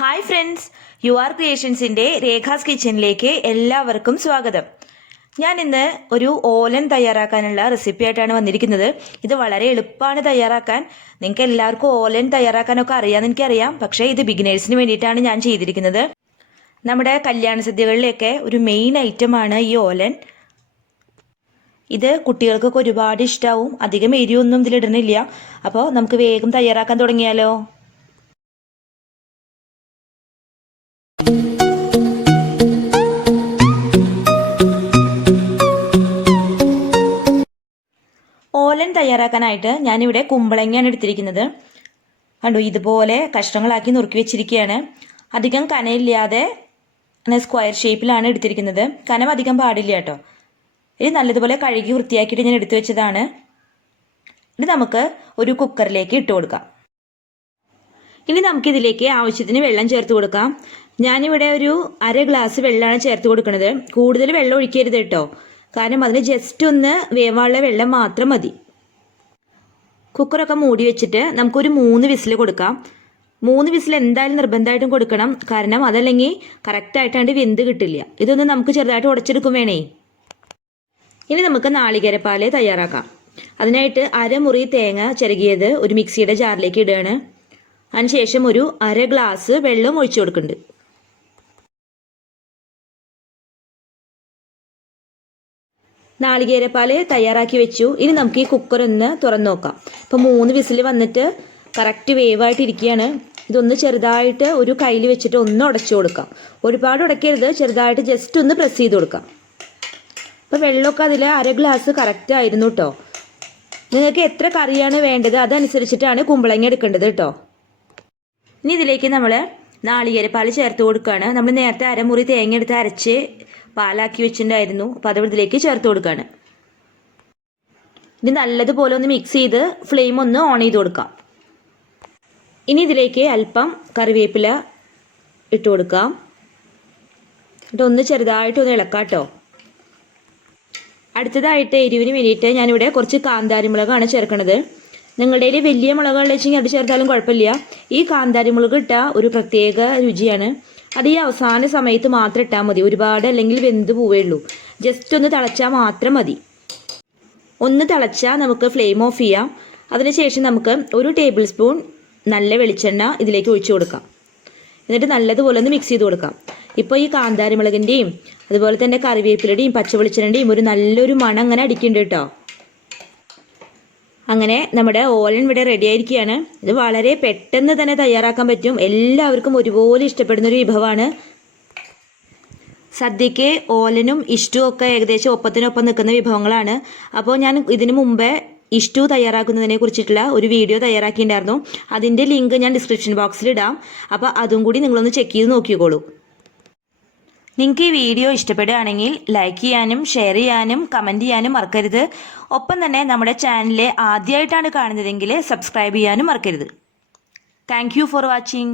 Hi friends, ക്രിയേഷൻസിൻ്റെ രേഖാസ് കിച്ചണിലേക്ക് എല്ലാവർക്കും സ്വാഗതം. ഞാൻ ഇന്ന് ഒരു ഓലൻ തയ്യാറാക്കാനുള്ള റെസിപ്പി ആയിട്ടാണ് വന്നിരിക്കുന്നത്. ഇത് വളരെ എളുപ്പമാണ് തയ്യാറാക്കാൻ. നിങ്ങൾക്ക് എല്ലാവർക്കും ഓലൻ തയ്യാറാക്കാനൊക്കെ അറിയാമെന്ന് എനിക്കറിയാം, പക്ഷേ ഇത് ബിഗിനേഴ്സിന് വേണ്ടിയിട്ടാണ് ഞാൻ ചെയ്തിരിക്കുന്നത്. നമ്മുടെ കല്യാണ സദ്യകളിലൊക്കെ ഒരു മെയിൻ ഐറ്റമാണ് ഈ ഓലൻ. ഇത് കുട്ടികൾക്കൊക്കെ ഒരുപാട് ഇഷ്ടമാവും. അധികം എരിവൊന്നും ഇതിലിടുന്നില്ല. അപ്പോൾ നമുക്ക് വേഗം തയ്യാറാക്കാൻ തുടങ്ങിയാലോ. ഓലൻ തയ്യാറാക്കാനായിട്ട് ഞാനിവിടെ കുമ്പളങ്ങയാണ് എടുത്തിരിക്കുന്നത്. കണ്ടു, ഇതുപോലെ കഷ്ണങ്ങളാക്കി നുറുക്കി വെച്ചിരിക്കുകയാണ്. അധികം കനയില്ലാതെ സ്ക്വയർ ഷേപ്പിലാണ് എടുത്തിരിക്കുന്നത്. കനം അധികം പാടില്ല കേട്ടോ. ഇത് നല്ലതുപോലെ കഴുകി വൃത്തിയാക്കിയിട്ട് ഞാൻ എടുത്തു വെച്ചതാണ്. ഇത് നമുക്ക് ഒരു കുക്കറിലേക്ക് ഇട്ട് കൊടുക്കാം. ഇനി നമുക്കിതിലേക്ക് ആവശ്യത്തിന് വെള്ളം ചേർത്ത് കൊടുക്കാം. ഞാനിവിടെ ഒരു 1/2 ഗ്ലാസ് വെള്ളമാണ് ചേർത്ത് കൊടുക്കുന്നത്. കൂടുതൽ വെള്ളം ഒഴിക്കരുത് കേട്ടോ, കാരണം അതിന് ജസ്റ്റ് ഒന്ന് വേവാനുള്ള വെള്ളം മാത്രം മതി. കുക്കറൊക്കെ മൂടി വെച്ചിട്ട് നമുക്കൊരു 3 വിസിൽ കൊടുക്കാം. 3 വിസിൽ എന്തായാലും നിർബന്ധമായിട്ടും കൊടുക്കണം, കാരണം അതല്ലെങ്കിൽ കറക്റ്റായിട്ടാണ്ട് വെന്ത് കിട്ടില്ല. ഇതൊന്ന് നമുക്ക് ചെറുതായിട്ട് ഉടച്ചെടുക്കും വേണേ. ഇനി നമുക്ക് നാളികേരപ്പാൽ തയ്യാറാക്കാം. അതിനായിട്ട് 1/2 മുറി തേങ്ങ ചിരകിയത് ഒരു മിക്സിയുടെ ജാറിലേക്ക് ഇടുകയാണ്. അതിനുശേഷം ഒരു 1/2 ഗ്ലാസ് വെള്ളം ഒഴിച്ചു കൊടുക്കുന്നുണ്ട്. നാളികേരപ്പാൽ തയ്യാറാക്കി വെച്ചു. ഇനി നമുക്ക് ഈ കുക്കർ ഒന്ന് തുറന്നു നോക്കാം. ഇപ്പോൾ 3 വിസിൽ വന്നിട്ട് കറക്റ്റ് വേവായിട്ടിരിക്കുകയാണ്. ഇതൊന്ന് ചെറുതായിട്ട് ഒരു കയ്യിൽ വെച്ചിട്ട് ഒന്ന് ഉടച്ചു കൊടുക്കാം. ഒരുപാട് ഉടയ്ക്കരുത്, ചെറുതായിട്ട് ജസ്റ്റ് ഒന്ന് പ്രസ് ചെയ്ത് കൊടുക്കാം. അപ്പോൾ വെള്ളമൊക്കെ അതിൽ 1/2 ഗ്ലാസ് കറക്റ്റ് ആയിരുന്നു കേട്ടോ. നിങ്ങൾക്ക് എത്ര കറിയാണ് വേണ്ടത് അതനുസരിച്ചിട്ടാണ് കുമ്പളങ്ങ എടുക്കേണ്ടത് കേട്ടോ. ഇനി ഇതിലേക്ക് നമ്മൾ നാളികേരപ്പാൽ ചേർത്ത് കൊടുക്കുകയാണ്. നമ്മൾ നേരത്തെ 1/2 മുറി തേങ്ങ എടുത്ത് അരച്ച് പാലാക്കി വെച്ചിട്ടുണ്ടായിരുന്നു. അപ്പോൾ അത് ഇതിലേക്ക് ചേർത്ത് കൊടുക്കുകയാണ്. ഇനി നല്ലതുപോലെ ഒന്ന് മിക്സ് ചെയ്ത് ഫ്ലെയിം ഒന്ന് ഓൺ ചെയ്ത് കൊടുക്കാം. ഇനി ഇതിലേക്ക് അല്പം കറിവേപ്പില ഇട്ട് കൊടുക്കാം. എന്നിട്ട് ഒന്ന് ചെറുതായിട്ടൊന്ന് ഇളക്കാം കേട്ടോ. അടുത്തതായിട്ട് എരിവിന് വേണ്ടിയിട്ട് ഞാനിവിടെ കുറച്ച് കാന്താരി മുളകാണ് ചേർക്കുന്നത്. നിങ്ങളുടെ കയ്യിൽ വലിയ മുളകുകൾ വെച്ചെങ്കിൽ അത് ചേർത്താലും കുഴപ്പമില്ല. ഈ കാന്താരി മുളക് ഇട്ടാൽ ഒരു പ്രത്യേക രുചിയാണ്. അത് ഈ അവസാന സമയത്ത് മാത്രം ഇട്ടാൽ മതി, ഒരുപാട് അല്ലെങ്കിൽ വെന്ത് പോവുകയുള്ളൂ. ജസ്റ്റ് ഒന്ന് തിളച്ചാൽ മാത്രം മതി. ഒന്ന് തിളച്ചാൽ നമുക്ക് ഫ്ലെയിം ഓഫ് ചെയ്യാം. അതിനുശേഷം നമുക്ക് 1 ടേബിൾ സ്പൂൺ നല്ല വെളിച്ചെണ്ണ ഇതിലേക്ക് ഒഴിച്ചു കൊടുക്കാം. എന്നിട്ട് നല്ലതുപോലെ ഒന്ന് മിക്സ് ചെയ്ത് കൊടുക്കാം. ഇപ്പോൾ ഈ കാന്താരി മുളകിൻ്റെയും അതുപോലെ തന്നെ കറിവേപ്പിലയുടെയും പച്ചവെളിച്ചെണ്ണയുടെയും ഒരു നല്ലൊരു മണം അങ്ങനെ അടിക്കുന്നുണ്ട് കേട്ടോ. അങ്ങനെ നമ്മുടെ ഓലൻ ഇവിടെ റെഡി ആയിരിക്കുകയാണ്. ഇത് വളരെ പെട്ടെന്ന് തന്നെ തയ്യാറാക്കാൻ പറ്റും. എല്ലാവർക്കും ഒരുപോലെ ഇഷ്ടപ്പെടുന്നൊരു വിഭവമാണ്. സദ്യക്ക് ഓലനും ഇഷ്ടുവും ഒക്കെ ഏകദേശം ഒപ്പത്തിനൊപ്പം നിൽക്കുന്ന വിഭവങ്ങളാണ്. അപ്പോൾ ഞാൻ ഇതിനു മുമ്പേ ഇഷ്ടു തയ്യാറാക്കുന്നതിനെ കുറിച്ചിട്ടുള്ള ഒരു വീഡിയോ തയ്യാറാക്കിയിട്ടുണ്ടായിരുന്നു. അതിൻ്റെ ലിങ്ക് ഞാൻ ഡിസ്ക്രിപ്ഷൻ ബോക്സിൽ ഇടാം. അപ്പോൾ അതും കൂടി നിങ്ങളൊന്ന് ചെക്ക് ചെയ്ത് നോക്കിക്കോളൂ. നിങ്ങൾക്ക് ഈ വീഡിയോ ഇഷ്ടപ്പെടുകയാണെങ്കിൽ ലൈക്ക് ചെയ്യാനും ഷെയർ ചെയ്യാനും കമൻറ്റ് ചെയ്യാനും മറക്കരുത്. ഒപ്പം തന്നെ നമ്മുടെ ചാനൽ ആദ്യമായിട്ടാണ് കാണുന്നതെങ്കിൽ സബ്സ്ക്രൈബ് ചെയ്യാനും മറക്കരുത്. Thank you for watching.